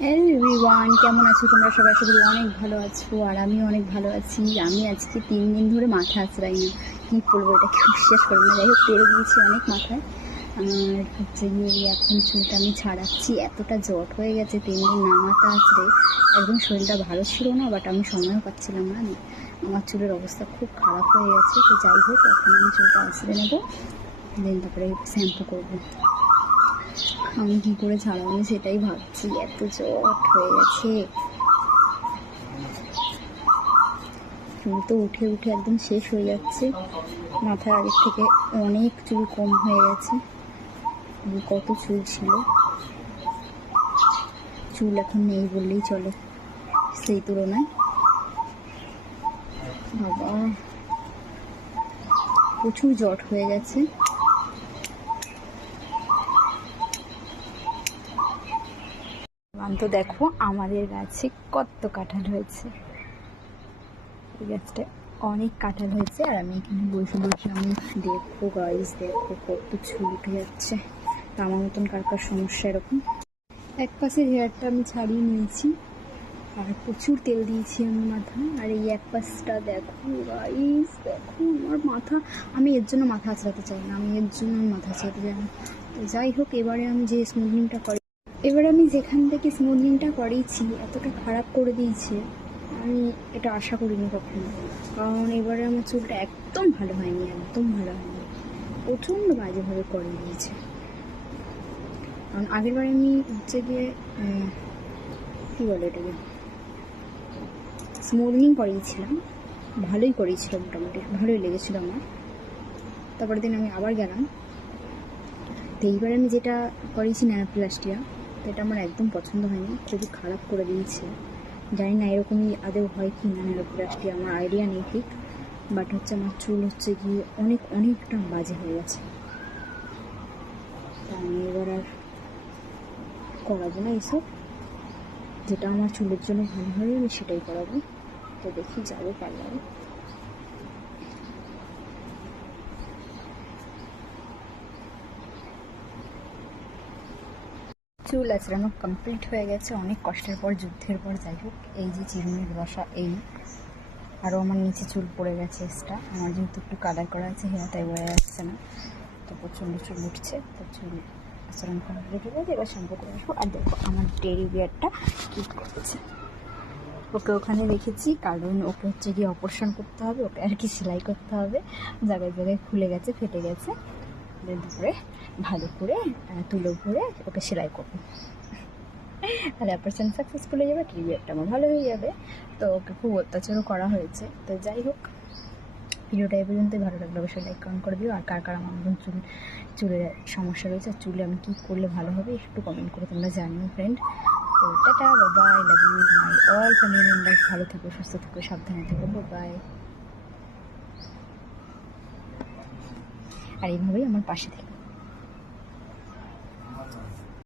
Everyone কেমন আছো তোমরা? সবাই সবাই অনেক ভালো আছো আর আমি অনেক ভালো আছি। আমি আজকে তিন দিন ধরে মাথা আছড়াই না। কী করব এটা কেউ বিশ্বাস করব না। যাই হোক, পেরে দিয়েছি অনেক মাথায়। আর হচ্ছে গিয়ে এখন চুলটা আমি ছাড়াচ্ছি। এতটা জট হয়ে গেছে, তিন দিন না মাথা আছড়ে একদম শরীরটা ভালো ছিল না বাট আমি সময়ও পাচ্ছিলাম না। আমার চুলের অবস্থা খুব খারাপ হয়ে গেছে। তো যাই হোক, এখন আমি চুলটা আছড়ে নেব। দেন তারপরে শ্যাম্পু করব। আমি কী করে ছাড়াবো সেটাই ভাবছি, এত জট হয়ে গেছে। চুল তো উঠে উঠে একদম শেষ হয়ে যাচ্ছে। মাথার আগের থেকে অনেক চুল কম হয়ে গেছে। কত চুল ছিল। চুল এখন নেই বললেই চলে, সেই তুলনায়। বাবা, প্রচুর জট হয়ে গেছে। তো দেখো আমাদের গাছে কত কাঁঠাল হয়েছে। এই গাছটা অনেক কাঁঠাল হয়েছে, আর আমি এখানে বসে বসে আমি দেখো গাইস দেখব কত উঠে যাচ্ছে। তা আমার মতন কার সমস্যা এরকম? এক পাশের হেয়ারটা আমি ছাড়িয়ে নিয়েছি, আর প্রচুর তেল দিয়েছি আমি মাথায় আর এই এক পাশটা দেখো গাইস দেখো আমার মাথা। আমি এর জন্য মাথা আঁচড়াতে চাই না, আমি এর জন্য মাথা আঁচড়াতে চাই না। তো যাই হোক, এবারে আমি যে স্মুথনিংটা করি এবার আমি যেখান থেকে স্মুথনিংটা করিয়েছি এতটা খারাপ করে দিয়েছে, আমি এটা আশা করিনি কখনো। কারণ এবারে আমার চুলটা একদম ভালো হয়নি, একদম ভালো হয়নি। প্রচণ্ড বাজেভাবে করে দিয়েছে। কারণ আগেরবার আমি হচ্ছে গিয়ে কী বলে এটাকে? স্মুথনিং করিয়েছিলাম, ভালোই করিয়েছিল মোটামুটি, ভালোই লেগেছিল আমার। তারপরের দিন আমি আবার গেলাম। তো এইবার আমি যেটা করিয়েছি ন্যানোপ্লাস্টিয়া এটা আমার একদম পছন্দ হয়নি। খুবই খারাপ করে দিয়েছে, জানি না এরকমই আদেও হয় কি না ন্যানোপ্লাস্টিয়া আমার আইডিয়া নেই ঠিক। বাট হচ্ছে আমার চুল হচ্ছে গিয়ে অনেক, অনেকটা বাজে হয়ে গেছে। তা আমি এবার আর করাবো না এসব। যেটা আমার চুলের জন্য ভালো হবে আমি সেটাই করাবো। তো দেখি যাব পার্লারে। চুল আচড়ানো কমপ্লিট হয়ে গেছে। অনেক কষ্টের পর, যুদ্ধের পর, যাই হোক, এই যে চিরুনির বসা, এই। আরও আমার নিচে চুল পড়ে গেছে, এক্সট্রা। আমার যেহেতু একটু কালার করা আছে হেয়ার তাই বোঝা যাচ্ছে না। তো প্রচণ্ড চুল উঠছে, তো চুল আচরণ কমপ্লিট হয়ে গেছে, এবার শ্যাম্পু করে আসব। আর দেখো, আমার ডেরি বিয়ারটা কী করেছে। ওকে ওখানে রেখেছি, কারণ ওকে হচ্ছে গিয়ে অপারেশন করতে হবে, ওকে আর কি সেলাই করতে হবে। জায়গায় জায়গায় খুলে গেছে, ফেটে গেছে। দিয়ে দুপুরে ভালো করে তুলো ভরে ওকে সেলাই করব। তাহলে অপারেশন সাকসেসফুল হয়ে যাবে ট্রিবিয়ারটা আমার ভালো হয়ে যাবে। তো ওকে খুব অত্যাচারও করা হয়েছে। তো যাই হোক, ভিডিওটা এই পর্যন্তই। ভালো লাগলে অবশ্যই লাইক কমেন্ট করে দিও। আর কার কার আমার মতন চুল, চুলের সমস্যা রয়েছে, আর চুলে আমি কী করলে ভালো হবে, একটু কমেন্ট করে তোমরা জানিও ফ্রেন্ড তো tata bye love you my all family member ভালো থেকো, সুস্থ থেকো, সাবধানে থেকো বাই আর এইভাবেই আমার পাশে থেকো